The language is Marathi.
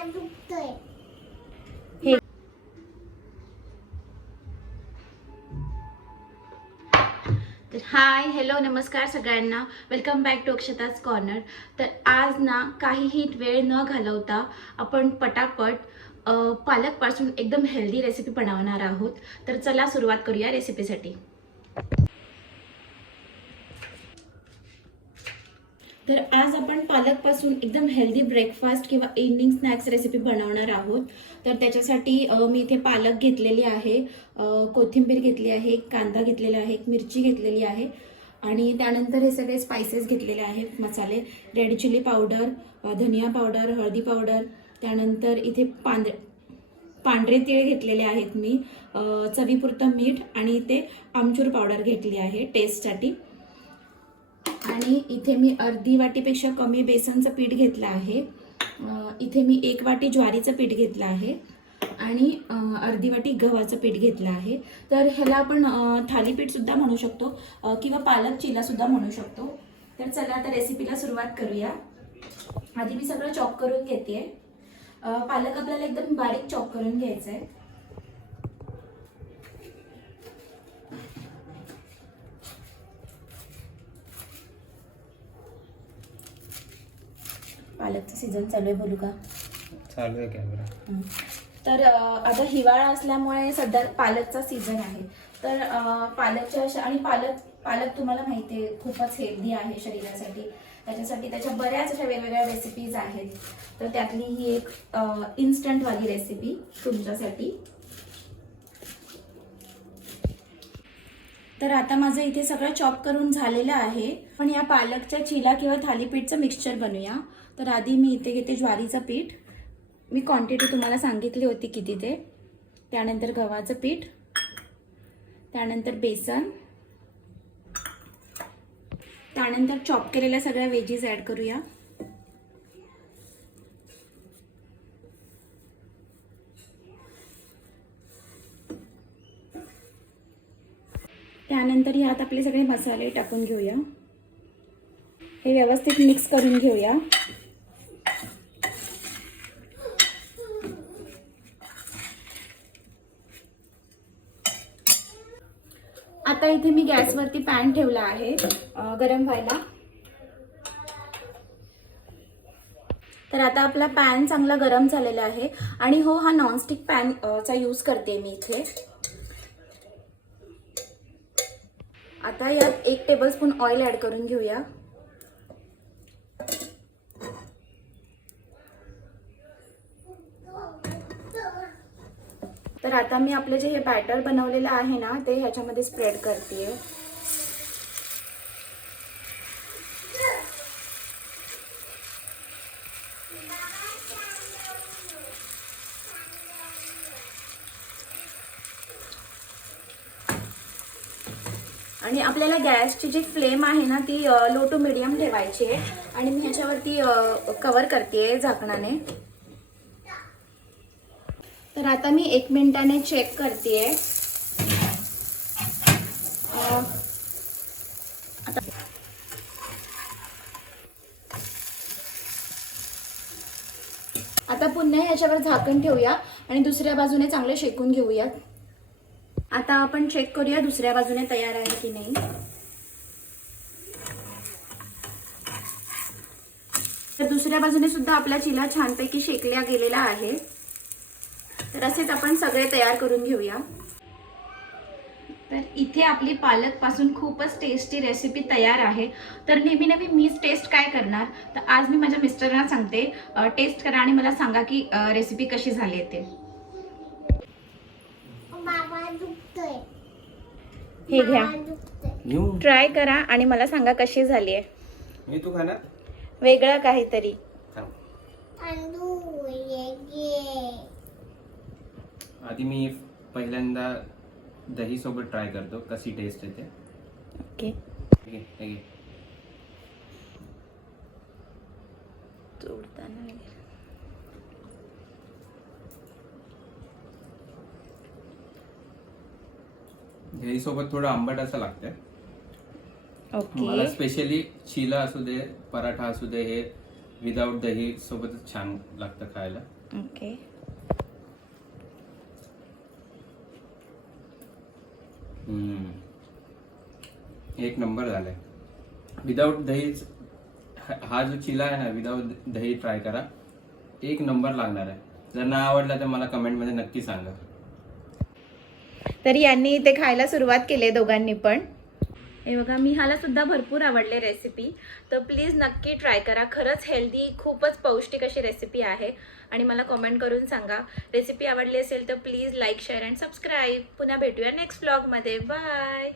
हे तर हाय हॅलो नमस्कार सगळ्यांना, वेलकम बॅक टू अक्षताज कॉर्नर. तर आज ना काहीही वेळ न घालवता आपण पटापट पालकपासून एकदम हेल्दी रेसिपी बनवणार आहोत. तर चला सुरुवात करूया रेसिपीसाठी. तर आज आपण पालकपासून एकदम हेल्दी ब्रेकफास्ट किंवा इव्हनिंग स्नॅक्स रेसिपी बनवणार आहोत. तर त्याच्यासाठी मी इथे पालक घेतलेली आहे, कोथिंबीर घेतली आहे, कांदा घेतलेला आहे, मिरची घेतलेली आहे आणि त्यानंतर हे सगळे स्पाइसेस घेतलेले आहेत, मसाले, रेड चिली पावडर, धनिया पावडर, हळदी पावडर, त्यानंतर इथे पांढरे तीळ घेतलेले आहेत मी, चवीपुरतं मीठ आणि इथे आमचूर पावडर घेतली आहे टेस्टसाठी. आणि इथे मी अर्धी वाटीपेक्षा कमी बेसनचं पीठ घेतलं आहे. इथे मी 1 वाटी ज्वारीचं पीठ घेतलं आहे आणि अर्धी वाटी गव्हाचं पीठ घेतलं आहे. तर ह्याला आपण थालीपीठ सुद्धा म्हणू शकतो किंवा पालक चिला सुद्धा म्हणू शकतो. तर चला आता रेसिपीला सुरुवात करूया. आधी मी सगळं चॉप करून घेते. पालक आपल्याला एकदम बारीक चॉप करून घ्यायचं आहे. पालकचं सीझन चालू आहे, बोलू का? चालू आहे कॅमेरा. तर आता हिवाळा असल्यामुळे सध्या पालकचा सीझन आहे. तर पालकच्या आणि पालक तुम्हाला माहिती आहे खूपच हेल्दी आहे शरीरासाठी. त्याच्यासाठी त्याच्या बऱ्याच अशा वेगवेगळ्या रेसिपीज आहेत. तर त्यातली ही एक इन्स्टंटवाली रेसिपी तुमच्यासाठी. तर आता माझं इथे सगळं चॉप करून झालेलं आहे. पण या पालकच्या चिला किंवा थालीपीठचं मिक्सचर बनवूया. तर आधी मी इथे घेते ज्वारीचं पीठ. मी क्वांटिटी तुम्हाला सांगितली होती किती ते. त्यानंतर गव्हाचं पीठ, त्यानंतर बेसन, त्यानंतर चॉप केलेल्या सगळ्या वेजीज ॲड करूया. त्यानंतर यात आपले सगळे मसाले टाकून घेऊया. हे व्यवस्थित मिक्स करून घेऊया. आता इथे मी गॅसवरती पॅन ठेवला आहे गरम व्हायला. तर आता आपला पॅन चांगला गरम झालेला आहे आणि हो, हा नॉनस्टिक पॅन चा यूज करते मी इथे. आता यात 1 टेबलस्पून ऑइल ऍड करून घेऊया. तर आता मी आपले जे हे बॅटर बनवलेलं आहे ना, ते ह्याच्यामध्ये स्प्रेड करते. आणि आपल्याला गॅसची जी फ्लेम आहे ना, ती लो टू मीडियम ठेवायची आहे. आणि मी ह्याच्यावरती कव्हर करते झाकणाने. तर आता मी 1 मिनिटाने चेक करते. आता पुन्हा ह्याच्यावर झाकण ठेवूया आणि दुसऱ्या बाजूने चांगले शेकून घेऊयात. आता आपण चेक करूया दुसऱ्या बाजूने तयार आहे की नाही. तर दुसऱ्या बाजूने सुद्धा आपला चिला छानपैकी शेकल्या गेलेला आहे. तर असेच आपण सगळे तयार करून घेऊया. तर इथे आपली पालक पासून खूपच टेस्टी रेसिपी तयार आहे. तर नेहमी मीच टेस्ट काय करणार, तर आज मी माझ्या मिस्टरांना सांगते टेस्ट करा आणि मला सांगा की रेसिपी कशी झाली ते. हे घ्या, ट्राय करा आणि मला सांगा कशी झाली आहे. मी तू खाणार वेगळं काहीतरी. आधी मी पहिल्यांदा दही सोबत ट्राय करतो कशी टेस्ट येते. ओके, दही सोबत थोडं आंबट असं लागतंय. ओके. मला स्पेशली चिला असू दे, पराठा असू दे, हे विदाउट दही सोबतच छान लागतं खायला. ओके. एक नंबर झालाय. विदाऊट दही हा जो चिला आहे ना, विदाऊट दही ट्राय करा, एक नंबर लागणार आहे. जर नाही आवडला तर मला कमेंटमध्ये नक्की सांगा. तर यांनी ते खायला सुरुवात केली आहे दोघांनी पण. हे बघा, मिहाला सुद्धा भरपूर आवडले रेसिपी, तर प्लीज नक्की ट्राय करा. खरंच हेल्दी, खूपच पौष्टिक अशी रेसिपी आहे आणि मला कमेंट करून सांगा. रेसिपी आवडली असेल तर please like, share and subscribe. पुन्हा भेटूया नेक्स्ट व्लॉगमध्ये. बाय.